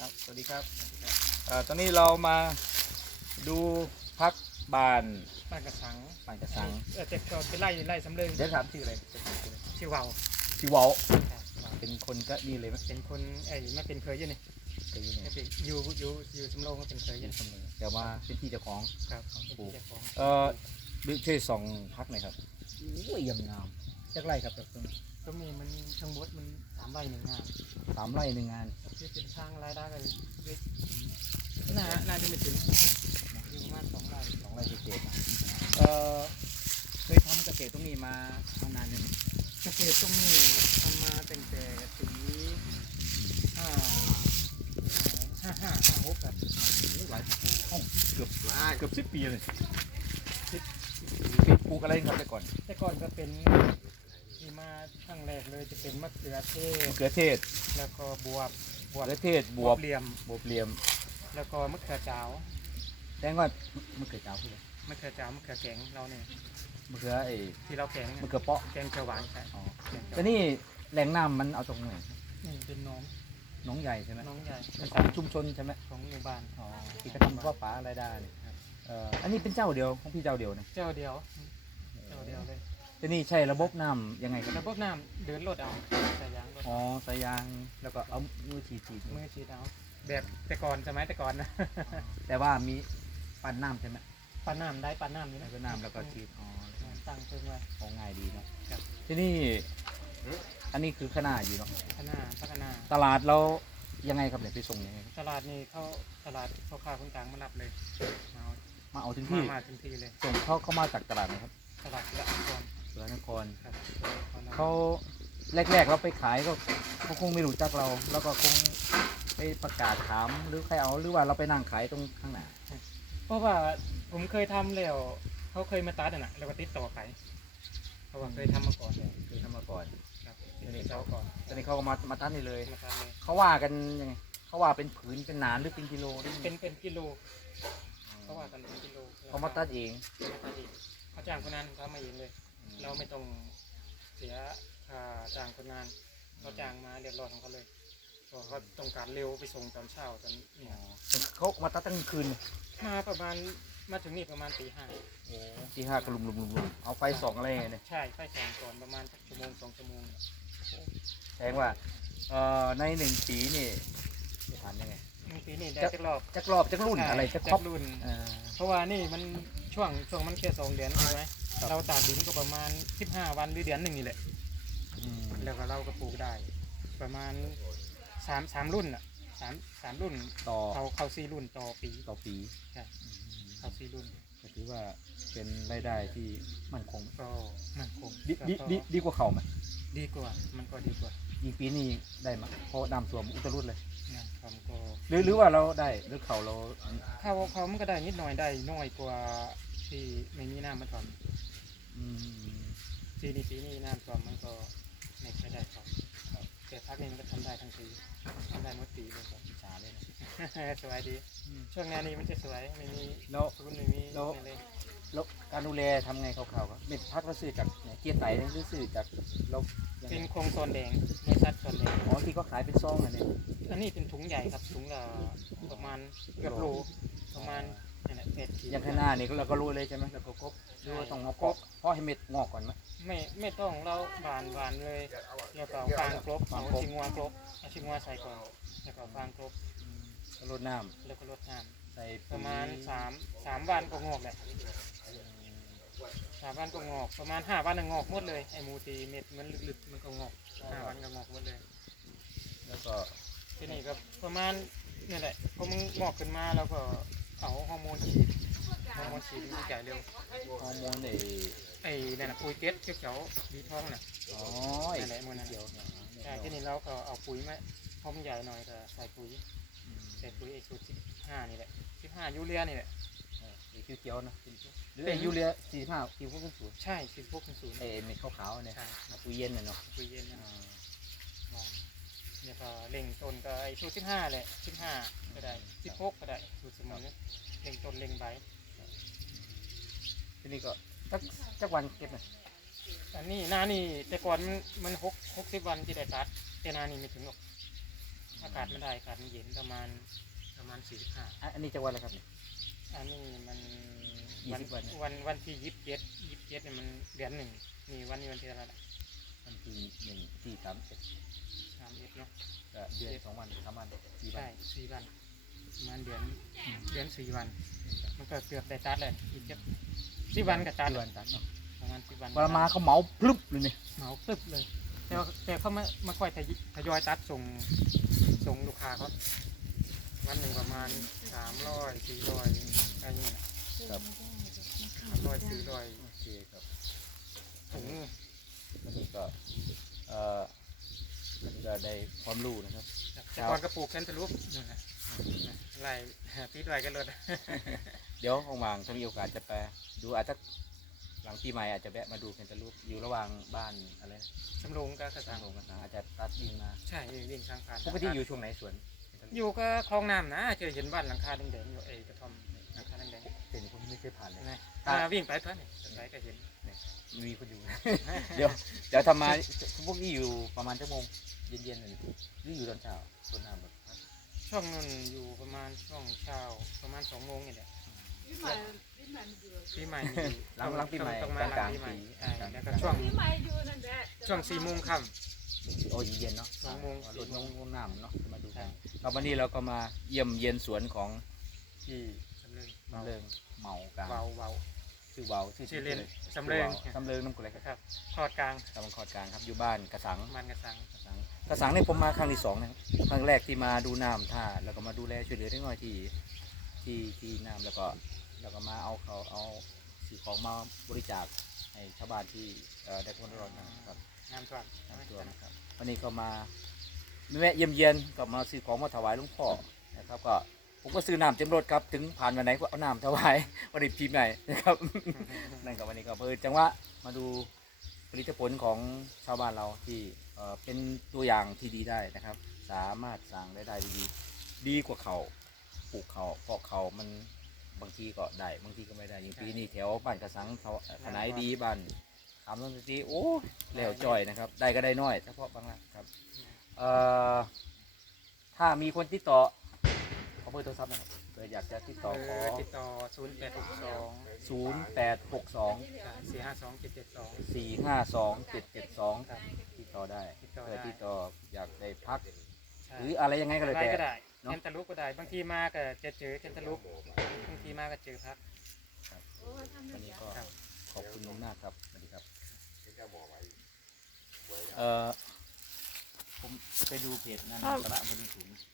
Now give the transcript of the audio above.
ครับสวัสดีครับเอ่อตอนนี้เรามาดูพักบานบ้านกระสังบานกระสังเออแต่ก็เป็นไร่ไร่สำเร็จเดี๋ยวถามชื่ออะไรเดี๋ยวถามชื่ออะไรชื่อเวาวชื่อเวาครับเว้าเป็นคนก็ดีเลยไหมเป็นคนไอ้ไม่เป็นเคยอยังนี่เคยอยู่ไม่เนี่ยเป็นอยู่อยู่อยู่สำโรงก็เป็นเคยอเป็ยันงคนเลยแต่ว่าเป็นที่เจ้าของครับเป็นที่เจ้าของเอ่อดูช่วยส่องพักหน่อยครับโอ้ยยังงามจักไร่ครับแบบ ต้นก็มีมันทั้งหมดมันสามไร่หนึ่งงานสามไร่หนึ่งงานที่เป็นสร้างรายได้กันเลยน่าน่าจะไม่ถึงอยู่ประมาณสองไร่สองไร่เศษๆเอ่อเคยทำเกษตรตรงนี้มามานานยังเกษตรตรงนี้ทำมาตั้งแต่ปีห้าห้าห้าห้าหกครับหลายปีเอ้าเกือบเกือบสิบปีเลยสิบปลูกอะไรครับแต่ก่อน แต่ก่อนก็เป็นที่ มาครั้งแรกเลยจะเป็นมะเขือเทศ มะเขือเทศแล้วก็บวบ บวมะบเขือเทศบวบเหลี่ยม บวบเหลี่ยมแล้วก็มะเขือจาวแตงว่ามะเขือเจ้าคืออะไรมะเขือจาวมะเขือแกงเราเนี่ยมะเขือไอ้ที่เราแกงมะเขือเปาะแกงเขียวหวานใช่อ๋อแกงเขียวหแต่วานนี่แหล่งน้ำมันเอาตรงไหนนี่เป็นน้องหน้องใหญ่ใช่ไหมน้องใหญ่เป็นของชุมชนใช่ไหมของหมู่บ้านอ๋อที่เขาทำว่าป่าอะไรได้เนี่ยเอ่ออันนี้เป็นเจ้าเดียวของพี่เจ้าเดียวเนี่ย เจ้าเดียว เจ้าเดียวเลย แต่นี่ใช่ระบบน้ำยังไงครับระบบน้ำเดินรถเอาใส่ยางรถอ๋อสายยางแล้วก็เอามือฉีดฉีดมือฉีดเอาแบบแต่ก่อนสมัยแต่ก่อนนะแต่ว่ามีปั่นน้ำใช่ไหมปั่นน้ำได้ปั่นน้ำนี่แล้นะวก็น้ำแล้วก็ฉีดอ๋อตั้งเพิ่มไว้ของง่ายดีเนาะครับที่นี่อันนี้คือขนาดอยู่เนาะพัฒนาพัฒนาตลาดเรายังไงครับเนี่ยไปส่งยังไงครับตลาดนี่เข้าตลาดพ่อค้าคนกลางมารับเลยเอามาเอาถึงมาที่มาทันทีเลยส่งเขาเข้ามาจากตลาดไหนครับตลาดละก่อน สุรนครครับเขาแรกๆเราไปขายก็เขาคงไม่รู้จักเรา แล้วก็คงไปประกาศถามหรือใครเอาหรือว่าเราไปนั่งขายตรงข้างหน้าเพราะว่าผมเคยทำแล้วเขาเคยมาตัดอะนะแล้วก็ติดต่อไปเพราะว่าเคยทำมาก่อนเลยคือทำมาก่อนครับติดต่อก่อนตอนนี้เขาก็มามาตัดนี่เลย มาทำเลยเขาว่ากันยังไงเขาว่าเป็นผืนเป็นหนานหรือเป็นกิโลหรือเป็นเป็นกิโลเขาว่ากันเป็นกิโลเขามาตัดเองมาตัดเองเขาจ้างคนนั้นเขามาเองเลย เราไม่ต้องเสียค่าจ้างคนงานเขาจ้างมาเรียบร้อยของเขาเลยเพราะเขาต้องการเร็วไปส่งตอนเช้าตอนนี้อ๋อเขามาตัดตั้งคืนมาประมาณมาถึงนี่ประมาณตีห้าที่ห้าก็ลุมลุมลุมลุมเอาไฟสองอะไรเนี่ยใช่ไฟสองก่อนประมาณสักชั่วโมงสองชั่วโมงแสดงว่าเอ่อในหนึ่งปีนี่จะทำยังไงบางทีนี่ได้จักรอบจักรอบจักรุ่นอะไรจักครอบรุ่นเอ่อเพราะว่านี่มันช่วงช่วงมันแค่สองเดือนใช่ไหม ครับ เราตากดินก็ประมาณสิบห้าวันหรือเดือนหนึ่งนี่แหละ อืมแล้วก็เราก็ปลูกได้ ประมาณสามสามรุ่นอะสามสามรุ่นต่อเขาเขาสี่รุ่นต่อปีต่อปีใช่เขาสี่รุ่นก็ถือว่าเป็นรายได้ที่มั่นคงก็มันคงดีดีก็ดีดีกว่าเขาไหมดีกว่า มันก็ดีกว่ายิงปีนี้ได้มาเพราะน้ำท่วมอุตรุดเลย นะครับก็หรือหรือว่าเราได้หรือเขาเรา เขาเขามันก็ได้นิดหน่อยได้น้อยกว่าที่ไม่มีน้ำมาทำอืม ปีนี้ปีนี้น้ำท่วมมันก็ไม่ค่อยได้ครับแต่พักนี้มันก็ทำได้ทั้งปีทำได้หมดปีเลยครับอิจฉาเลยนะสวยดี ช่วงหน้านี้มันจะสวยไม่มีแล้วรุ่นไม่มีแล้ว อะไรเลยแล้วการดูแลทำไงเขาเขาๆก็เม็ดพักเราซื้อจากเนี่ยเกียร์ไตหรือซื้อจากเรายังเป็ไงนโครงโซนแดงบริษัทโซนแดงอ๋อที่เขาขายเป็นซองอันนี้อันนี้เป็นถุงใหญ่ครับถุงละประมาณเกือบโลประมาณ นี่นแหละเป็ดขีดอย่างข้างหน้านี่เราก็รู้เลยใช่ไหมแล้วก็ครบหรือว่าต้องเอากบเพราะให้เม็ดงอกก่อนไหม ไม่ไม่ต้องเราบานบานเลยแล้วก็เอาฟางครบเอาฟางครบชิงวาครบเอาชิงวาใส่ก่อนแล้วก็ฟางครบแล้วรดน้แล้วก็รดน้ำใส่ำประมาณสามสามวันก็งอกแหละสามวันก็งอกประมาณห้าวันก็งอกหมดเลยไอ้หมูตีเม็ดมันลึกๆมันก็งอกห้าวันก็งอกหมดเลย แล้วก็ ทีนี้ก็ประมาณนี่แหละพอมันงอกขึ้นมาแล้วก็ เอาฮอร์โมนฉีดฮอร์โมนฉีดมันใหญ่เร็วฮอร์โมนไอ้ไอ้นั่นน่ะปุ๋ยเก็ดเขียวๆดีท้องน่ะอ๋อไอ้นั่นแหละมันนั่นเขียวใช่ทีนี้เราก็เอาปุ๋ยมาพอมันใหญ่หน่อยก็ใส่ปุ๋ยใส่ปุ๋ยไอ้สูตรสิบห้านี่แหละสิบห้ายูเรียนี่แหละไอ้เขียวๆนะหรือไอ้ยูเรียสี่ห้าคิวพวกกันสูงใช่สิบพวกเป็นศูนย์ไอ้เม็ดขาวๆเนี่ยใช่เอาปุ๋ยเย็นน่ะเนาะปุ๋ยเย็นนะอ่ามอง เนี่ยก็เล่งต้นก็ไอ้สูตรสิบห้าแหละสิบห้าก็ได้สิบหกก็ได้สูตรสมุนเนี่ยเล่งต้นเล่งใบทีนี้ก็จักจักวันเก็บน่ะอันนี้หน้านี่แต่ก่อนมันมันหกหกสิบวันที่ได้ตัด แต่หน้านี่ไม่ถึงหรอกอากาศไม่ได้อากาศมันเย็นประมาณประมาณสี่สิบห้าอะอันนี้จังหวัดอะไรครับเนี่ย อันนี้มันยี่วันสิบวันเนี่ย วันวันที่ยี่สิบเจ็ดยี่สิบเจ็ดเนี่ยมันเดือนหนึ่งมีวันนี้วันที่อะไรล่ะวันที่หนึ่งที่สามเอ็ดสามเอ็ดเนาะก็เดือนสองวันสามวันสี่วัใช่นสี่วันประมาณเดือนเดือนสี่วัน มันก็เกือบได้ตัดเลยอีกจะสี่วันก็ตัดสี่เลวัยนตัดเนาะประมาณสี่วันปลามาเขาเหมาพลึบเลยเนี่ยเหมาตึบเลยแต่ว่าแต่เขาไม่ไม่ค่อยทยทยอยตัดส่งส่งลูกค้าเขาวันหนึ่งประมาณสามร้อยสี่ร้อยอะไรเงี้ยสามร้อยสี่ร้อยโอเคครับถุง วันนี้ก็เอ่อ มันก็ได้ความรู้นะครับ แต่ก่อนก็ปลูกแคนตาลูปนั่นแหละไล่ปีดไว้กันเลยเดี๋ยวว่างๆถ้ามีโอกาสจะไปดูอาจจะหลังปีใหม่อาจจะแวะมาดูแคนตาลูปอยู่ระหว่างบ้านอะไรนะสำโรงก็กระทาสังงลงกันอาจจะตัดยิงมาใช่วิ่งทางผ่านปกติอยู่ช่วงไหนสวน อยู่ก็คลองน้ำนะเจอเห็นบ้านหลังคาแดงๆอยู่เอกระท่อมหลังคาแดงเห็นผมไม่เคยผ่านเลยๆนะอ่าวิ่งไปเท่านี้ไปก็เห็น มีคนอยู่ เดี๋ยวเดี๋ยวทำมาพวกนี้อยู่ประมาณชั่วโมงเย็นๆเลยหรืออยู่ตอนเช้าต้นน้ำแบบช่วงนั้นอยู่ประมาณช่วงเช้าประมาณสองโมงนี่แหละปีใหม่ปีใหม่มันอยู่ปีใหม่นี่อยู่หลังหลังปีใหม่ต้องกมาลางหกลัลางงปีใหม่ปีใช่แล้วก็ช่วงปีใหม่อยู่นั่นแหละช่วงสี่โมงค่โอ้ยเย็นเนาะสองโมงรถน้องงน้ำเนาะมาดูใช่กันครับวันนี้เราก็มาเยี่ยมเยียนสวนของที่ำสำเริงสำเริงเหมากลางเบาเบา ชื่อเบาชื่อชื่อเล่นลยสำเริง สำเริงน้ำกุเลยครับนะครับทอดกลางตำบลคอดกลางครับอยู่บ้านกระสังมันกระสังกระสังกระสังนี่ผมมาครั้งที่สองนะครับครั้งแรกที่มาดูน้ำท่าแล้วก็มาดูแลช่วยเหลือเล็กน้อยที่ที่ที่น้ำแล้วก็แล้วก็มาเอาเขาเอาสิ่งของมาบริจาคให้ชาวบ้านที่เอ่อได้พ้นร้อนนะครับน้ำท่วมน้ำท่วมนะครับวันนี้ก็มาแวะเยี่ยมเยียนก็มาซื้อของมาถวายหลวงพ่อนะครับก็ ผมก็ซื้อน้ำเต็มรถครับ ถึงผ่านวันไหนก็เอาน้ำถวายวันนี้ปีใหม่นะครับ นั่นก็วันนี้ก็เพิ่จังหวะมาดูผลิตผลของชาวบ้านเราที่เอ่อเป็นตัวอย่างที่ดีได้นะครับ สามารถสร้างรายได้ดีๆดีกว่าเขาปลูกเขาเพราะเขามันบางทีก็ได้บางทีก็ไม่ได้อย่างปีนี้แถวบ้านกระสังเขาขนายดีบ้านคำต้นทีโอ้แล้วจ่อยนะครับ ได้ก็ได้น้อยเฉพาะบางละครับเอ่อถ้ามีคนติดต่อข อเบอร์โทรศัพท์หนะครับเผื่ออยากจะติดต่อขอติดต่อศูนย์แปดหกสองศูนย์แปดหกสองสี่ห้าสองเจ็ดเจ็ดสองสี่ห้าสองเจ็ดเจ็ดสองครับติดต่อได้ติดต่อเพื่อได้ติดต่ออยากได้พัก ใช่หรืออะไรยังไงก็เลยอะไรแต่ ก็ได้เนอะแคนตาลูปก็ได้ บางทีมาก็จะเจอแคนตาลูปบางทีมาก็เจอพัก วันนี้ก็ครับ ขอบคุณมากครับสวัสดีครับเอ่อผมไปดูเพจนั้นสาระพอดีถุง